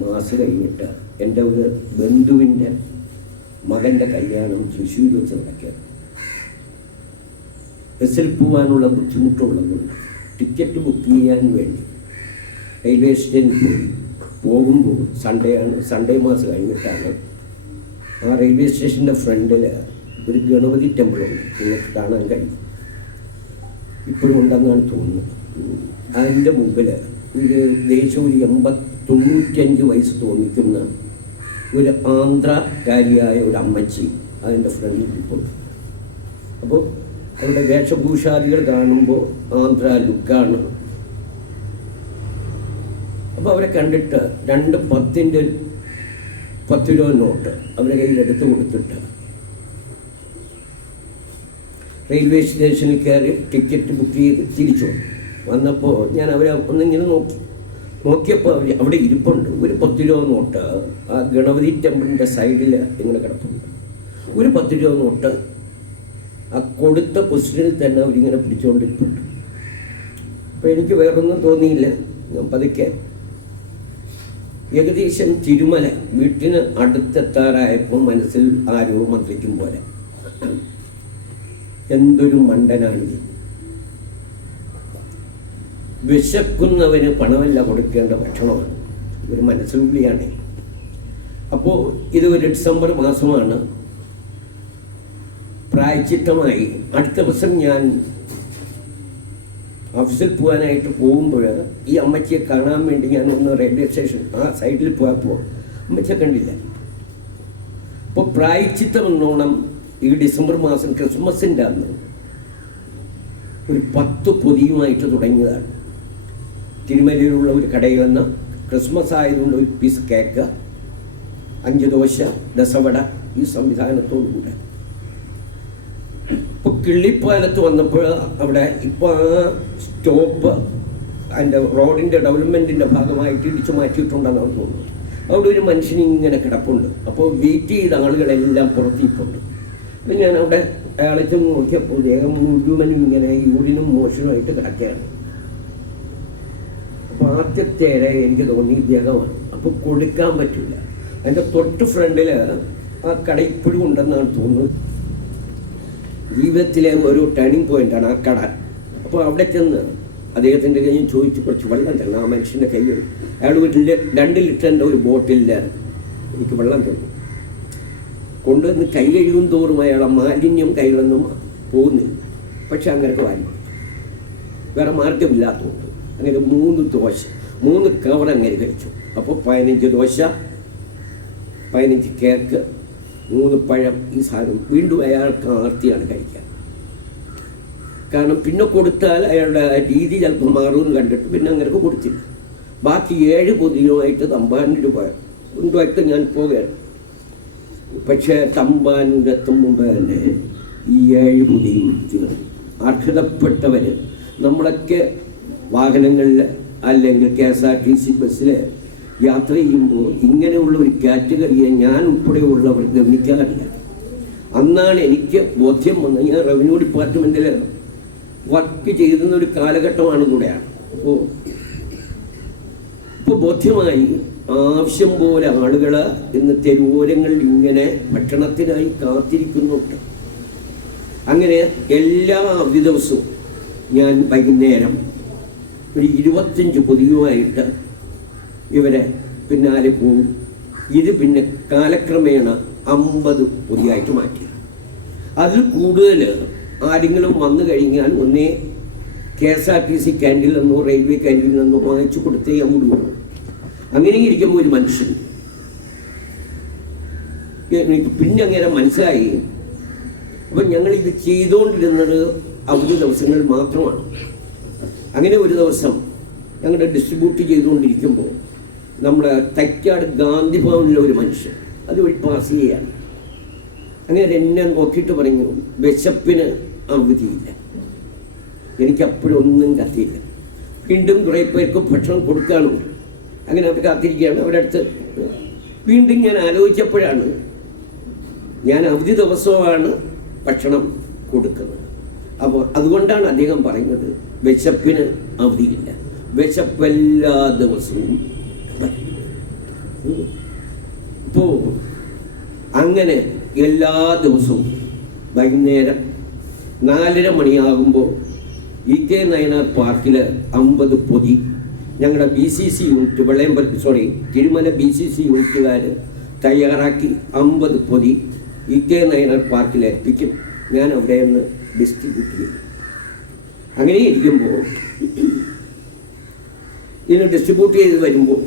മാസം കഴിഞ്ഞിട്ട് എന്റെ ഒരു ബന്ധുവിന്റെ മകന്റെ കല്യാണം തൃശ്ശൂർ വെച്ച് നടക്കുകയാണ്. ബസ്സിൽ പോകാനുള്ള ബുദ്ധിമുട്ടുള്ളതുകൊണ്ട് ടിക്കറ്റ് ബുക്ക് ചെയ്യാൻ വേണ്ടി റെയിൽവേ സ്റ്റേഷനിൽ പോയി. പോകുമ്പോൾ സൺഡേ ആണ് സൺഡേ മാസം കഴിഞ്ഞിട്ടാണ് ആ റെയിൽവേ സ്റ്റേഷന്റെ ഫ്രണ്ടിൽ ഒരു ഗണപതി ടെമ്പിളുണ്ട് നിങ്ങൾക്ക് കാണാൻ കഴിയും. ഇപ്പോഴും ഉണ്ടെന്നാണ് തോന്നുന്നത്. അതിന്റെ മുമ്പിൽ ഒരു ദേശം ഒരു എൺപത് തൊണ്ണൂറ്റഞ്ച് വയസ്സ് തോന്നിക്കുന്ന ഒരു ആന്ധ്രകാരിയായ ഒരു അമ്മച്ചി അതിന്റെ ഫ്രണ്ടിൽ ഇപ്പോൾ അപ്പോൾ അവരുടെ വേഷഭൂഷാദികൾ കാണുമ്പോൾ ആന്ധ്ര ലുക്കാണ് അപ്പോൾ അവരെ കണ്ടിട്ട് രണ്ട് പത്തിന്റെ പത്ത് രൂപ നോട്ട് അവരുടെ കയ്യിൽ എടുത്തു കൊടുത്തിട്ട് റെയിൽവേ സ്റ്റേഷനിൽ കയറി ടിക്കറ്റ് ബുക്ക് ചെയ്ത് തിരിച്ചു. വന്നപ്പോൾ ഞാൻ അവരെ ഒന്നിങ്ങനെ നോക്കി നോക്കിയപ്പോൾ അവർ അവിടെ ഇരിപ്പുണ്ട്. ഒരു പത്ത് രൂപ നോട്ട് ആ ഗണപതി ടെമ്പിളിന്റെ സൈഡിൽ ഇങ്ങനെ കിടപ്പുണ്ട്. ഒരു പത്ത് രൂപ നോട്ട് ആ കൊടുത്ത പൊസിഷനിൽ തന്നെ അവരിങ്ങനെ പിടിച്ചുകൊണ്ടിരിപ്പുണ്ട്. അപ്പോൾ എനിക്ക് വേറൊന്നും തോന്നിയില്ല. ഞാൻ പതുക്കെ ഏകദേശം തിരുമല വീട്ടിന് അടുത്തെത്താറായപ്പോൾ മനസ്സിൽ ആരോ മന്ത്രിക്കും പോലെ. എന്തൊരു മണ്ടനാണിത് വിശക്കുന്നവന് പണമല്ല കൊടുക്കേണ്ട ഭക്ഷണമാണ് ഒരു മനസ്സിലുള്ളിയാണ് അപ്പോൾ ഇത് ഒരു ഡിസംബർ മാസമാണ്. പ്രായച്ചിത്തമായി അടുത്ത ദിവസം ഞാൻ ഓഫീസിൽ പോകാനായിട്ട് പോകുമ്പോൾ ഈ അമ്മച്ചിയെ കാണാൻ വേണ്ടി ഞാൻ ഒന്ന് റെയിൽവേ സ്റ്റേഷൻ ആ സൈഡിൽ പോയപ്പോൾ അമ്മച്ചിയെ കണ്ടില്ല. അപ്പോൾ പ്രായച്ചിത്തം എന്നോണം ഈ ഡിസംബർ മാസം ക്രിസ്മസിന്റെ അന്ന് ഒരു പത്ത് പൊതിയുമായിട്ട് തുടങ്ങിയതാണ്. തിരുമലയിലുള്ള ഒരു കടയിൽ നിന്ന് ക്രിസ്മസ് ആയതുകൊണ്ട് ഒരു പീസ് കേക്ക് അഞ്ച് ദോശ രസവട ഈ സംവിധാനത്തോടു കൂടെ. ഇപ്പോൾ കിള്ളിപ്പാലത്ത് വന്നപ്പോൾ അവിടെ ഇപ്പോൾ ആ സ്റ്റോപ്പ് അതിന്റെ റോഡിന്റെ ഡെവലപ്മെന്റിന്റെ ഭാഗമായിട്ട് ഇടിച്ചു മാറ്റിയിട്ടുണ്ടെന്നാണ് തോന്നുന്നത്. അവിടെ ഒരു മനുഷ്യൻ ഇങ്ങനെ കിടപ്പുണ്ട്. അപ്പോൾ വെയിറ്റ് ചെയ്ത ആളുകളെല്ലാം പുറത്തിപ്പുണ്ട് അപ്പം ഞാൻ അവിടെ അയാളെ നോക്കിയപ്പോൾ ദേഹം മുഴുവനും ഇങ്ങനെ യൂറിനും മോഷനുമായിട്ട് കിടക്കുകയാണ്. അപ്പോൾ എനിക്ക് തോന്നി ഇദ്ദേഹമാണ്. അപ്പോൾ കൊടുക്കാൻ പറ്റില്ല അതിന്റെ തൊട്ട് ഫ്രണ്ടിൽ ആ കട ഇപ്പോഴും ഉണ്ടെന്നാണ് തോന്നുന്നത്. ജീവിതത്തിലെ ഒരു ടേണിംഗ് പോയിന്റാണ് ആ കട. അപ്പോൾ അവിടെ ചെന്ന് അദ്ദേഹത്തിന്റെ കയ്യിൽ ചോദിച്ചു കുറച്ച് വെള്ളം തരണം. ആ മനുഷ്യന്റെ കയ്യിൽ അയാൾ വീട്ടിൽ രണ്ട് ലിറ്ററിന്റെ ഒരു ബോട്ടിലിൽ എനിക്ക് വെള്ളം തന്നു. കൊണ്ടുവന്ന് കൈ കഴിയും തോറും അയാളെ മാലിന്യം കയ്യിലൊന്നും പോകുന്നില്ല. പക്ഷെ അങ്ങനെയൊക്കെ വാരി വേറെ മാർഗമില്ലാത്തതുകൊണ്ട് അങ്ങനെ മൂന്ന് ദോശ മൂന്ന് കവർ അങ്ങനെ കഴിച്ചു. അപ്പോൾ പതിനഞ്ച് ദോശ പതിനഞ്ച് കേക്ക് മൂന്ന് പഴം ഈ സാധനം വീണ്ടും അയാൾക്ക് ആർത്തിയാണ് കഴിക്കാൻ. കാരണം പിന്നെ കൊടുത്താൽ അയാളുടെ രീതി ചിലപ്പോൾ മാറുമെന്ന് കണ്ടിട്ട് പിന്നെ അങ്ങനെ കൊടുത്തില്ല. ബാക്കി ഏഴ് പൊതിയുമായിട്ട് തമ്പാനൂർ രൂപ കൊണ്ടുമായിട്ട് ഞാൻ പോകുകയാണ് പക്ഷേ തമ്പാനൂരെത്തും മുമ്പ് തന്നെ ഈ ഏഴ് പൊതിയും തീർന്നു. അർഹതപ്പെട്ടവർ നമ്മളൊക്കെ വാഹനങ്ങളിൽ അല്ലെങ്കിൽ K S R T C ബസ്സിൽ യാത്ര ചെയ്യുമ്പോൾ ഇങ്ങനെയുള്ള ഒരു കാറ്റഗറിയെ ഞാൻ ഉൾപ്പെടെയുള്ളവർ ഗവനിക്കാറില്ല. അന്നാണ് എനിക്ക് ബോധ്യം വന്നത് ഞാൻ റവന്യൂ ഡിപ്പാർട്ട്മെന്റിൽ വർക്ക് ചെയ്യുന്ന ഒരു കാലഘട്ടമാണ് കൂടെയാണ് അപ്പോൾ ഇപ്പോൾ ബോധ്യമായി ആവശ്യം പോലെ ആളുകൾ ഇന്ന് തെരുവോരങ്ങളിൽ ഇങ്ങനെ ഭക്ഷണത്തിനായി കാത്തിരിക്കുന്നുണ്ട്. അങ്ങനെ എല്ലാ ദിവസവും ഞാൻ വൈകുന്നേരം ഒരു ഇരുപത്തഞ്ച് പൊതിയുമായിട്ട് ഇവരെ പിന്നാലെ പോകും ഇത് പിന്നെ കാലക്രമേണ അമ്പത് പൊതിയായിട്ട് മാറ്റി. അതിൽ കൂടുതൽ ആരെങ്കിലും വന്നു കഴിഞ്ഞാൽ ഒന്നേ K S R T C ക്യാന്റീനിൽ നിന്നോ റെയിൽവേ ക്യാന്റീനിൽ നിന്നോ വാങ്ങിച്ചു കൊടുത്തേ അങ്ങോട്ട് അങ്ങനെ ഇരിക്കുമ്പോൾ ഒരു മനുഷ്യൻ എനിക്ക് പിന്നെ അങ്ങനെ മനസ്സിലായി. അപ്പം ഞങ്ങൾ ഇത് ചെയ്തുകൊണ്ടിരുന്നത് അവധി ദിവസങ്ങൾ മാത്രമാണ്. അങ്ങനെ ഒരു ദിവസം ഞങ്ങളുടെ ഡിസ്ട്രിബ്യൂട്ട് ചെയ്തുകൊണ്ടിരിക്കുമ്പോൾ നമ്മുടെ തൈക്കാട് ഗാന്ധി ഭവനിലെ ഒരു മനുഷ്യൻ അതുവഴി പാസ് ചെയ്യാണ്. അങ്ങനെ എന്നെ നോക്കിയിട്ട് പറഞ്ഞു വിശപ്പിന് അവധിയില്ല എനിക്കപ്പോഴൊന്നും കത്തിയില്ല. വീണ്ടും കുറേ പേർക്ക് ഭക്ഷണം കൊടുക്കാനുണ്ട്. അങ്ങനെ അവർ കാത്തിരിക്കുകയാണ്. അവരുടെ അടുത്ത് വീണ്ടും ഞാൻ ആലോചിച്ചപ്പോഴാണ് ഞാൻ അവധി ദിവസമാണ് ഭക്ഷണം കൊടുക്കുന്നത്. അപ്പോൾ അതുകൊണ്ടാണ് അദ്ദേഹം പറയുന്നത് വിശപ്പിന് അവധിയില്ല. വിശപ്പെല്ലാ ദിവസവും വരും. അങ്ങനെ എല്ലാ ദിവസവും വൈകുന്നേരം നാലര മണിയാകുമ്പോൾ ഇ കെ നയനാർ പാർക്കിൽ അമ്പത് പൊതി ഞങ്ങളുടെ B C C unit Vellayambalam sorry Thirumala B C C യൂണിറ്റുകാർ തയ്യാറാക്കി അമ്പത് പൊതി ഇ കെ നയനാർ പാർക്കിൽ എത്തിക്കും ഞാൻ അവിടെ നിന്ന് ഡിസ്ട്രിബ്യൂട്ട് ചെയ്യും അങ്ങനെ ഇരിക്കുമ്പോൾ ഇതിന് ഡിസ്ട്രിബ്യൂട്ട് ചെയ്ത് വരുമ്പോൾ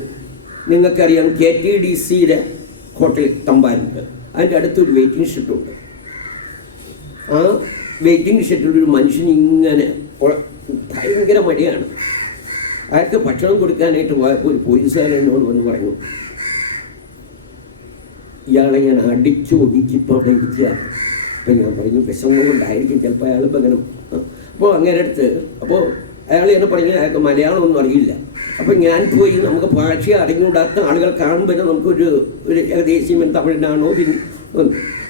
നിങ്ങൾക്കറിയാം കെ ടി ഡി സിയുടെ ഹോട്ടൽ തമ്പാനുണ്ട് അതിന്റെ അടുത്തൊരു വെയിറ്റിംഗ് ഷെഡുണ്ട് ആ വെയിറ്റിംഗ് ഷെഡിൽ ഒരു മനുഷ്യൻ ഇങ്ങനെ ഭയങ്കര മടിയാണ്. അയാൾക്ക് ഭക്ഷണം കൊടുക്കാനായിട്ട് പോയപ്പോൾ ഒരു പോലീസുകാരൻ എന്നോട് വന്ന് പറഞ്ഞു ഇയാളെ ഞാൻ അടിച്ചു ഒതുക്കിപ്പോൾ അവിടെ ഇരിക്കുക അപ്പം ഞാൻ പറഞ്ഞു വിഷമം കൊണ്ടായിരിക്കും. ചിലപ്പോൾ അയാൾ ബഹനം അപ്പോൾ അങ്ങനെ അടുത്ത് അപ്പോൾ അയാൾ എന്നെ പറഞ്ഞ അയാൾക്ക് മലയാളം ഒന്നും അറിയില്ല. അപ്പോൾ ഞാൻ പോയി നമുക്ക് ഭാഷ അറിഞ്ഞുകൂടാത്ത ആളുകൾ കാണുമ്പോൾ നമുക്കൊരു ഒരു ഏകദേശം തമിഴിനാണോ പിന്നെ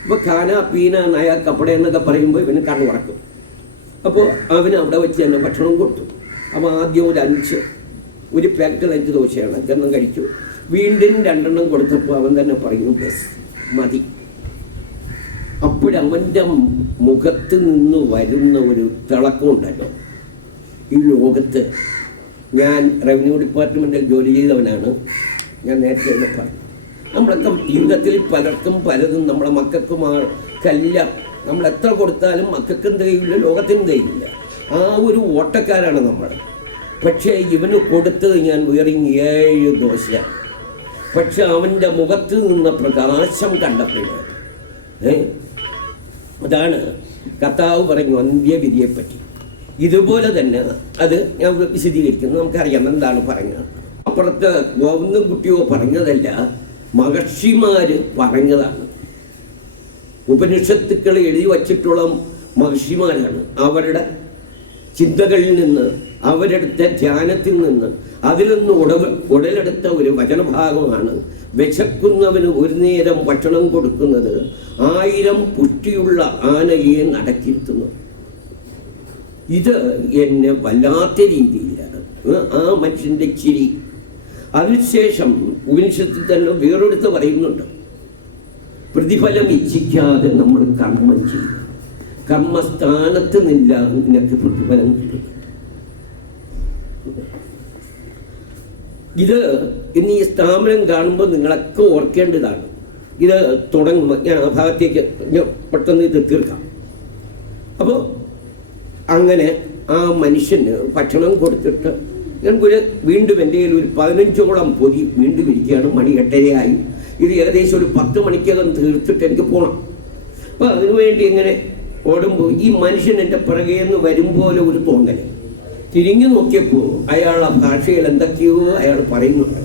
അപ്പോൾ ഖാന പീന നയ കപ്പട എന്നൊക്കെ പറയുമ്പോൾ ഇവന് കണ്ണു ഉറക്കും അപ്പോൾ അവന് അവിടെ വെച്ച് തന്നെ ഭക്ഷണം കൊടുത്തു. അപ്പോൾ ആദ്യം ഒരു അഞ്ച് ഒരു പാക്കറ്റിൽ അഞ്ച് ദോശയാണ് അഞ്ചെണ്ണം കഴിച്ചു. വീണ്ടും രണ്ടെണ്ണം കൊടുത്തപ്പോൾ അവൻ തന്നെ പറയുന്നു ബസ് മതി. അപ്പോഴവന്റെ മുഖത്ത് നിന്ന് വരുന്ന ഒരു തിളക്കമുണ്ടല്ലോ. ഈ ലോകത്ത് ഞാൻ റവന്യൂ ഡിപ്പാർട്ട്മെന്റിൽ ജോലി ചെയ്തവനാണ്. ഞാൻ നേരത്തെ പറഞ്ഞു. നമ്മളൊക്കെ ജീവിതത്തിൽ പലർക്കും പലതും നമ്മളെ മക്കൾക്കും കല്ല. നമ്മൾ എത്ര കൊടുത്താലും മക്കൾക്കും തികയില്ല ലോകത്തിനും തികയില്ല ആ ഒരു ഓട്ടക്കാരാണ് നമ്മൾ. പക്ഷേ ഇവന് കൊടുത്തത് ഞാൻ വേറിങ് ഏഴ് ദോശ പക്ഷെ അവന്റെ മുഖത്ത് നിന്ന് പ്രകാശം കണ്ടപ്പോഴാണ്. ഏ? അതാണ് കർത്താവ് പറഞ്ഞു അന്ത്യവിധിയെപ്പറ്റി. ഇതുപോലെ തന്നെ അത് ഞാൻ വിശദീകരിക്കുന്നു. നമുക്കറിയാം എന്താണ് പറഞ്ഞത്. അപ്പുറത്ത് ഗോവിന്ദൻ കുട്ടിയോ പറഞ്ഞതല്ല മഹർഷിമാര് പറഞ്ഞതാണ്. ഉപനിഷത്തുക്കൾ എഴുതി വച്ചിട്ടുള്ള മഹർഷിമാരാണ്. അവരുടെ ചിന്തകളിൽ നിന്ന് അവരെടുത്ത ധ്യാനത്തിൽ നിന്ന് അതിൽ നിന്ന് ഉടവ് ഉടലെടുത്ത ഒരു വചനഭാഗമാണ് വിശക്കുന്നവന് ഒരു നേരം ഭക്ഷണം കൊടുക്കുന്നത് ആയിരം പുഷ്ടിയുള്ള ആനയെ നടത്തിയിരുത്തുന്നു. ഇത് എന്നെ വല്ലാത്ത രീതിയിലാണ്. ആ മനുഷ്യന്റെ ചിരി. അതിനുശേഷം ഉപനിഷത്തിൽ തന്നെ വേറെടുത്ത് പറയുന്നുണ്ട്. പ്രതിഫലം ഇച്ഛിക്കാതെ നമ്മൾ കർമ്മം ചെയ്യുക. കർമ്മസ്ഥാനത്ത് നില്ല നിനക്ക് പ്രതിഫലം കിട്ടും ഇത് ഇനി ഈ സ്ഥാപനം കാണുമ്പോൾ നിങ്ങളൊക്കെ ഓർക്കേണ്ടതാണ്. ഇത് തുടങ്ങുമ്പോൾ ഞാൻ ആ ഭാഗത്തേക്ക് പെട്ടെന്ന് ഇത് തീർക്കാം. അപ്പോൾ അങ്ങനെ ആ മനുഷ്യന് ഭക്ഷണം കൊടുത്തിട്ട് ഞങ്ങൾക്കൊരു വീണ്ടും എന്റെ കയ്യിൽ ഒരു പതിനഞ്ചോളം പൊതി വീണ്ടും ഇരിക്കുകയാണ്. മണി എട്ടരയായി. ഇത് ഏകദേശം ഒരു പത്ത് മണിക്കകം തീർത്തിട്ട് എനിക്ക് പോകണം അപ്പോൾ അതിനുവേണ്ടി ഇങ്ങനെ ഓടുമ്പോൾ ഈ മനുഷ്യൻ എന്റെ പിറകെ നിന്ന് വരുമ്പോലെ ഒരു തോന്നൽ തിരിഞ്ഞു നോക്കിയപ്പോൾ അയാൾ ആ ഭാഷയിൽ എന്തൊക്കെയോ അയാൾ പറയുന്നുണ്ട്.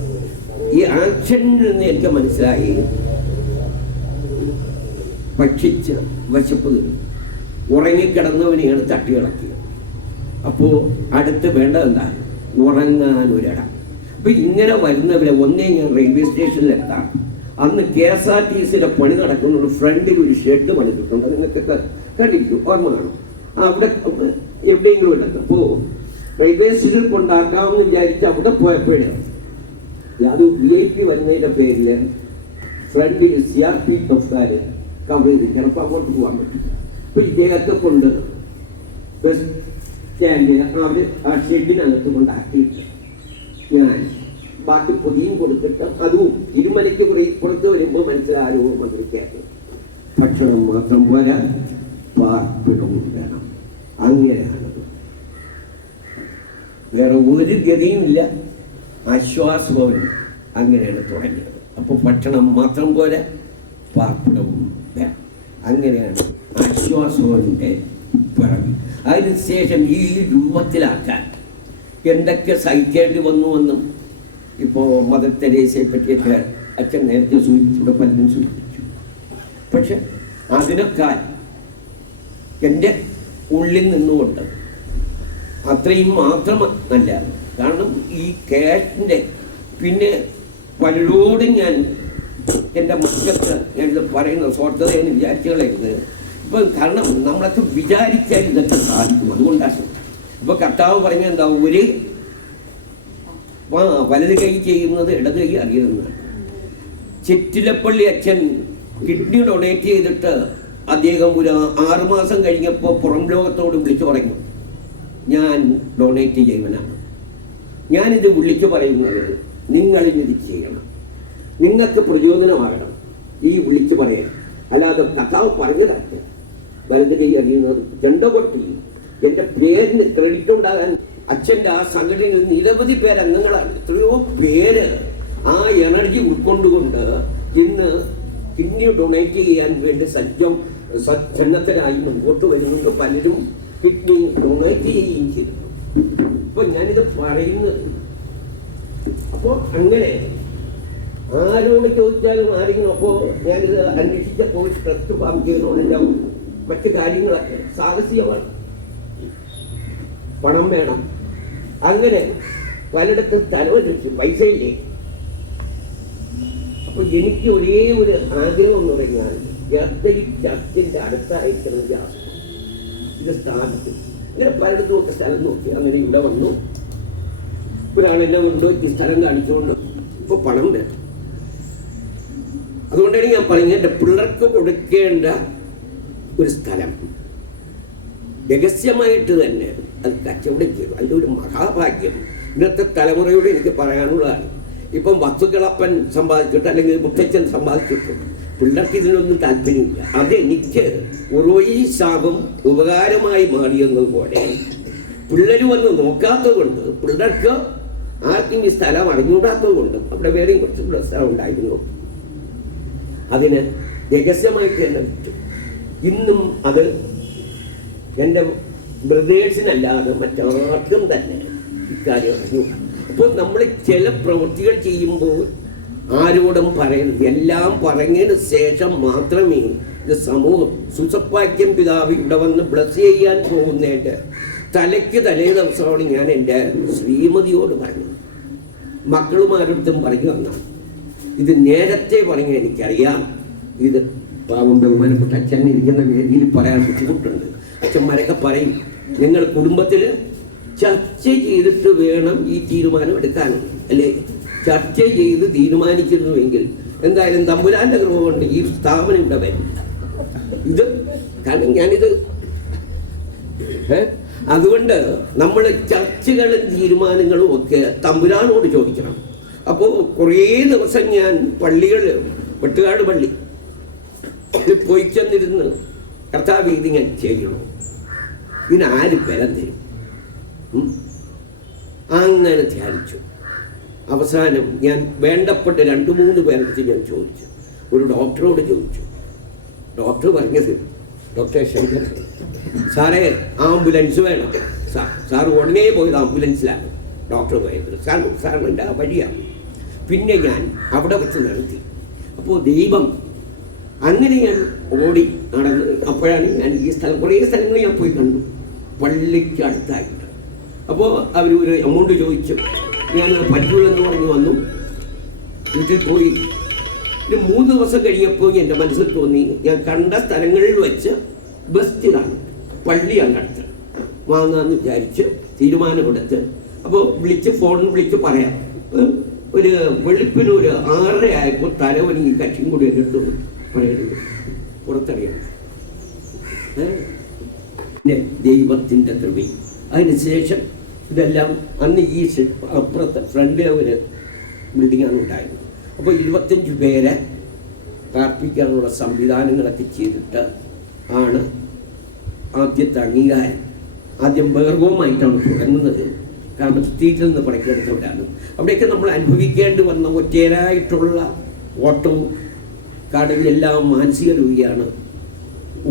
ഈ ആക്ഷനിൽ നിന്ന് എനിക്ക് മനസ്സിലായി. ഭക്ഷിച്ച് വിശപ്പ് തീർന്നു ഉറങ്ങിക്കിടന്നവനെയാണ് തട്ടിയിളക്കിയത്. അപ്പോൾ അടുത്ത് വേണ്ടത് എന്താ ഉറങ്ങാൻ ഒരിടം അപ്പൊ ഇങ്ങനെ വരുന്നവരെ ഒന്നേ ഞാൻ റെയിൽവേ സ്റ്റേഷനിലെത്താം. അന്ന് കെ എസ് ആർ ടി സിയിലെ പണി നടക്കുന്ന ഫ്രണ്ടിൽ ഒരു ഷെഡ് പണിതിട്ടുണ്ട്. നിങ്ങൾക്കൊക്കെ കണ്ടിരിക്കും ഓർമ്മ കാണും. അവിടെ എവിടെയെങ്കിലും ഉണ്ടാക്കും അപ്പോൾ റെയിൽവേ സ്റ്റേഷനിൽ കൊണ്ടാക്കാമെന്ന് വിചാരിച്ച് അവിടെ പോയപ്പോഴേ അത് വി ഐ പി വരുന്നതിന്റെ പേരിൽ ഫ്രണ്ടിൽ സി ആർ പി എഫ്കാര് കവർ ചെയ്ത്. ചിലപ്പോൾ അങ്ങോട്ട് പോകാൻ പറ്റും. അപ്പൊ ഇദ്ദേഹത്തെ കൊണ്ട് ബസ് സ്റ്റാൻഡിൽ അവർ ആ ഷെഡിനകത്ത് ഞാൻ ബാക്കി പൊതിയും കൊടുത്തിട്ട് അതും ഇരുമലയ്ക്ക് പുറത്ത് വരുമ്പോൾ മനസ്സിലാരോ മന്ത്രിക്കാറ് ഭക്ഷണം മാത്രം പോരാ പാർപ്പിടവും വേണം. അങ്ങനെയാണ്. വേറെ ഒരു ഗതിയും ഇല്ല. ആശ്വാസവും അങ്ങനെയാണ് തുടങ്ങിയത്. അപ്പോൾ ഭക്ഷണം മാത്രം പോരാ പാർപ്പിടവും അങ്ങനെയാണ് ആശ്വാസവന്റെ പിറവി അതിനുശേഷം ഈ രൂപത്തിലാക്കാൻ എന്തൊക്കെ സഹിക്കേണ്ടി വന്നുവെന്നും ഇപ്പോൾ മദർ തെരേസയെ പറ്റിയൊക്കെ അച്ഛൻ നേരത്തെ സൂചിപ്പിച്ചിട്ട് പലരും സൂചിപ്പിച്ചു. പക്ഷെ അതിനൊക്കെ എന്റെ ഉള്ളിൽ നിന്നുകൊണ്ട് അത്രയും മാത്രമല്ല കാരണം ഈ ക്യാഷിന്റെ പിന്നെ പലരോടും ഞാൻ എന്റെ മുഖത്ത് ഞാനിത് പറയുന്ന സ്വാർത്ഥതയെന്ന് എന്ന് വിചാരിച്ചുകളരുത് ഇപ്പം കാരണം നമ്മളൊക്കെ വിചാരിച്ചാൽ ഇതൊക്കെ സാധിക്കും. അതുകൊണ്ടാണ് ഇപ്പൊ കർത്താവ് പറഞ്ഞ എന്താ? ഒരു വലത് കൈ ചെയ്യുന്നത് ഇടത് കൈ അറിയുന്നതാണ് ചെറ്റിലപ്പള്ളി അച്ഛൻ കിഡ്നി ഡൊണേറ്റ് ചെയ്തിട്ട് അദ്ദേഹം ഒരു ആറുമാസം കഴിഞ്ഞപ്പോൾ പുറം ലോകത്തോട് വിളിച്ചു പറഞ്ഞു ഞാൻ ഡൊണേറ്റ് ചെയ്യുവനാണ്. ഞാനിത് വിളിച്ചു പറയുന്നത് നിങ്ങളിത് ചെയ്യണം. നിങ്ങൾക്ക് പ്രചോദനമാകണം. ഈ വിളിച്ചു പറയാൻ അല്ലാതെ കഥാവ് പറഞ്ഞതാക്കി വലത് കൈ അറിയുന്നത് ചെണ്ടകൊട്ടി എന്റെ പേരിന് ക്രെഡിറ്റ് ഉണ്ടാകാൻ അച്ഛന്റെ ആ സംഘടനയിൽ നിരവധി പേര് അംഗങ്ങളാണ് എത്രയോ പേര് ആ എനർജി ഉൾക്കൊണ്ടുകൊണ്ട് ഇന്ന് കിഡ്നി ഡൊണേറ്റ് ചെയ്യാൻ വേണ്ടി സജ്ജം സന്നദ്ധരായി മുമ്പോട്ട് വരുന്നുണ്ട് പലരും കിഡ്നി ഡൊണേറ്റ് ചെയ്യുകയും ചെയ്തു. അപ്പൊ ഞാനിത് പറയുന്നത്. അപ്പോ അങ്ങനെ ആരോട് ചോദിച്ചാലും ആരെങ്കിലും അപ്പോൾ ഞാനിത് അന്വേഷിച്ചപ്പോൾ ട്രസ്റ്റ് ഫാം ചെയ്യണമെല്ലാം മറ്റു കാര്യങ്ങളൊക്കെ സാഹസികമാണ്. പണം വേണം. അങ്ങനെ പലയിടത്ത് സ്ഥലമനുസരിച്ച് പൈസയില്ലേ? അപ്പൊ എനിക്ക് ഒരേ ഒരു ആഗ്രഹം എന്ന് പറഞ്ഞാൽ ജാത്തരി ചർച്ചിന്റെ അടുത്തായിരിക്കണം ഇത് സ്ഥാപിച്ചു. ഇങ്ങനെ പലയിടത്തും ഒക്കെ സ്ഥലം നോക്കി അങ്ങനെ ഇവിടെ വന്നു. ഒരാളെല്ലാം കൊണ്ടുപോയി സ്ഥലം കാണിച്ചുകൊണ്ട് ഇപ്പൊ പണം വേണം. അതുകൊണ്ടാണ് ഞാൻ പറയുന്നത് പിള്ളേർക്ക് കൊടുക്കേണ്ട ഒരു സ്ഥലം. രഹസ്യമായിട്ട് തന്നെ അത് കച്ചവടം ചെയ്തു. അതിന്റെ ഒരു മഹാഭാഗ്യം. ഇന്നത്തെ തലമുറയോട് എനിക്ക് പറയാനുള്ളതാണ്. ഇപ്പം വസ്തുക്കളപ്പൻ സമ്പാദിച്ചിട്ട് അല്ലെങ്കിൽ മുത്തച്ഛൻ സമ്പാദിച്ചിട്ടും പിള്ളേർക്ക് ഇതിനൊന്നും താല്പര്യമില്ല. അത് എനിക്ക് ഈ ശാപം ഉപകാരമായി മാറിയെന്നതുപോലെ പിള്ളേർ വന്ന് നോക്കാത്തത് കൊണ്ട് പിള്ളേർക്ക് ആർക്കും ഈ സ്ഥലം അറിഞ്ഞൂടാത്തത് കൊണ്ട് അവിടെ വേറെയും കുറച്ച് സ്ഥലം ഉണ്ടായിരുന്നു. അതിന് രഹസ്യമായിട്ട് തന്നെ വിറ്റു ഇന്നും അത് എന്റെ ബ്രദേഴ്സിനല്ലാതെ മറ്റാർക്കും തന്നെ ഇക്കാര്യം അറിഞ്ഞു അപ്പോൾ നമ്മൾ ചില പ്രവൃത്തികൾ ചെയ്യുമ്പോൾ ആരോടും പറയരുത്. എല്ലാം പറഞ്ഞതിന് ശേഷം മാത്രമേ ഇത് സമൂഹം സുസപ്പാക്യം പിതാവ് ഇവിടെ വന്ന് ബ്ലസ് ചെയ്യാൻ പോകുന്നതിന്റെ തലയ്ക്ക് തലേ ദിവസമാണ് ഞാൻ എന്റെ ശ്രീമതിയോട് പറഞ്ഞത്. മക്കളുമാരടുത്തും പറയുക എന്നാണ് ഇത് നേരത്തെ പറഞ്ഞ എനിക്കറിയാം. ഇത് പാവം ബഹുമാനപ്പെട്ട അച്ഛൻ ഇരിക്കുന്ന വേദിയിൽ പറയാൻ ബുദ്ധിമുട്ടുണ്ട്. അച്ഛന്മാരൊക്കെ പറയും നിങ്ങൾ കുടുംബത്തിൽ ചർച്ച ചെയ്തിട്ട് വേണം ഈ തീരുമാനം എടുക്കാൻ. അല്ലേ? ചർച്ച ചെയ്ത് തീരുമാനിക്കുന്നുവെങ്കിൽ എന്തായാലും തമ്പുരാന്റെ കൃപ കൊണ്ട് ഈ സ്ഥാപനം ഇവിടെ വരും. ഇത് കാരണം ഞാനിത്? അതുകൊണ്ട് നമ്മൾ ചർച്ചകളും തീരുമാനങ്ങളും ഒക്കെ തമ്പുരാനോട് ചോദിക്കണം. അപ്പോൾ കുറേ ദിവസം ഞാൻ പള്ളികൾ വെട്ടുകാട് പള്ളി പോയി ചെന്നിരുന്ന് കർത്താവ് ഇത് ഞാൻ ചെയ്യണോ? ഇതിനാര് ബലം തരും? അങ്ങനെ ധ്യാനിച്ചു. അവസാനം ഞാൻ വേണ്ടപ്പെട്ട രണ്ട് മൂന്ന് പേരെടുത്ത് ഞാൻ ചോദിച്ചു. ഒരു ഡോക്ടറോട് ചോദിച്ചു. ഡോക്ടർ പറഞ്ഞത് ഡോക്ടർ ശങ്കർ സാറേ ആംബുലൻസ് വേണം. സാർ സാർ ഉടനെ പോയത് ആംബുലൻസിലാണ്. ഡോക്ടർ പോയത്. സാർ സാറിന്റെ ആ വഴിയാണ് പിന്നെ ഞാൻ അവിടെ വെച്ച് നിർത്തി. അപ്പോൾ ദൈവം അങ്ങനെ ഞാൻ ഓടി നടന്ന് അപ്പോഴാണ് ഞാൻ ഈ സ്ഥലം കുറേ സ്ഥലങ്ങൾ ഞാൻ പോയി കണ്ടു. പള്ളിക്ക് അടുത്തായിട്ട്. അപ്പോൾ അവർ ഒരു എമൗണ്ട് ചോദിച്ചു. ഞാൻ പറ്റൂലെന്ന് പറഞ്ഞ് വന്നു. വീട്ടിൽ പോയി. ഒരു മൂന്ന് ദിവസം കഴിഞ്ഞപ്പോൾ എന്റെ മനസ്സിൽ തോന്നി ഞാൻ കണ്ട സ്ഥലങ്ങളിൽ വെച്ച് ബെസ്റ്റിലാണ് പള്ളിയാണ് അടുത്ത്. വാങ്ങാമെന്ന് വിചാരിച്ച് തീരുമാനമെടുത്ത് അപ്പോൾ വിളിച്ച് ഫോണിൽ വിളിച്ച് പറയാം. ഒരു വെളുപ്പിന് ഒരു ആറര ആയപ്പോൾ തലവനി കക്ഷിയും കൂടി അടുത്ത് പറയുന്നത് പുറത്തറിയാം. ഏ? പിന്നെ ദൈവത്തിന്റെ കൃപയും അതിനുശേഷം ഇതെല്ലാം അന്ന് ഈ അപ്പുറത്ത് ഫ്രണ്ടിലെ ഒരു ബിൽഡിങ്ങാണ് ഉണ്ടായിരുന്നത് അപ്പോൾ ഇരുപത്തഞ്ച് പേരെ പാർപ്പിക്കാനുള്ള സംവിധാനങ്ങളൊക്കെ ചെയ്തിട്ട് ആണ് ആദ്യത്തെ അംഗീകാരം. ആദ്യം ബഹർഗവുമായിട്ടാണ് തുടങ്ങുന്നത്. കാരണം സ്റ്റേറ്റിൽ നിന്ന് പണിക്കെടുത്തവരാണ്. അവിടെയൊക്കെ നമ്മൾ അനുഭവിക്കേണ്ടി വന്ന ഒറ്റേരായിട്ടുള്ള ഓട്ടവും കടലും എല്ലാം മാനസിക രോഗിയാണ്.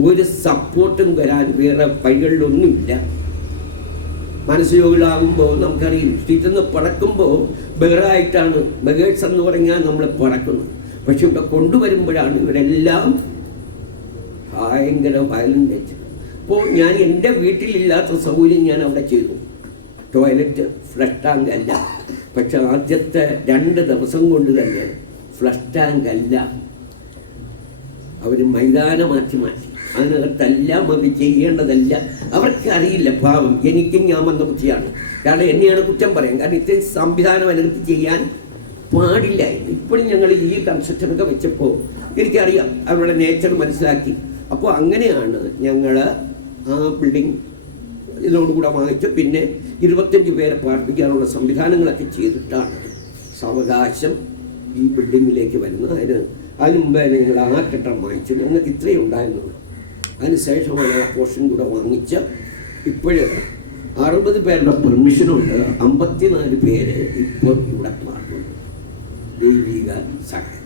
ഒരു സപ്പോർട്ടും വരാൻ വേറെ വഴികളിലൊന്നുമില്ല. മനസ്സിലോകളാകുമ്പോൾ നമുക്കറിയാം സ്റ്റേറ്റിൽ നിന്ന് പറക്കുമ്പോൾ ബഹറായിട്ടാണ് ബഹേഴ്സ് എന്ന് പറഞ്ഞാൽ നമ്മൾ പറക്കുന്നത് പക്ഷെ ഇവിടെ കൊണ്ടുവരുമ്പോഴാണ് ഇവരെല്ലാം ഭയങ്കര വയലന്റ് അപ്പോൾ ഞാൻ എന്റെ വീട്ടിലില്ലാത്ത സൗകര്യം ഞാൻ അവിടെ ചെയ്തു. ടോയ്ലറ്റ് ഫ്ലഷ് ടാങ്ക് അല്ല. പക്ഷെ ആദ്യത്തെ രണ്ട് ദിവസം കൊണ്ട് തന്നെ ഫ്ലഷ് ടാങ്ക് അല്ല. അവർ മൈതാനമാക്കി മാറ്റി. അതിനകത്തെല്ലാം അത് ചെയ്യേണ്ടതല്ല. അവർക്കറിയില്ല ഭാവം എനിക്കും ഞാൻ വന്ന ബുദ്ധിയാണ്. കാരണം എന്നെയാണ് കുറ്റം പറയാൻ. കാരണം ഇത്രയും സംവിധാനം അതിനകത്ത് ചെയ്യാൻ പാടില്ല. ഇപ്പോഴും ഞങ്ങൾ ഈ കൺസ്ട്രക്ഷനൊക്കെ വെച്ചപ്പോൾ എനിക്കറിയാം. അവരുടെ നേച്ചർ മനസ്സിലാക്കി. അപ്പോൾ അങ്ങനെയാണ് ഞങ്ങൾ ആ ബിൽഡിംഗ് ഇതിനോടുകൂടെ വാങ്ങിച്ചു പിന്നെ ഇരുപത്തഞ്ച് പേരെ പാർപ്പിക്കാനുള്ള സംവിധാനങ്ങളൊക്കെ ചെയ്തിട്ടാണ് സാവകാശം ഈ ബിൽഡിങ്ങിലേക്ക് വരുന്നത്. അതിന് അതിന് മുമ്പേ ഞങ്ങൾ ആ കെട്ടം വാങ്ങിച്ചു. ഞങ്ങൾക്ക് ഇത്രയും ഉണ്ടായിരുന്നുള്ളൂ. അതിന് ശേഷമാണ് ആ പോർഷൻ കൂടെ വാങ്ങിച്ച് ഇപ്പോഴ് അറുപത് പേരുടെ പെർമിഷനുണ്ട്. അമ്പത്തിനാല് പേര് ഇപ്പോൾ ഇവിടെ പാടുന്നുണ്ട് ദൈവിക സഹായം.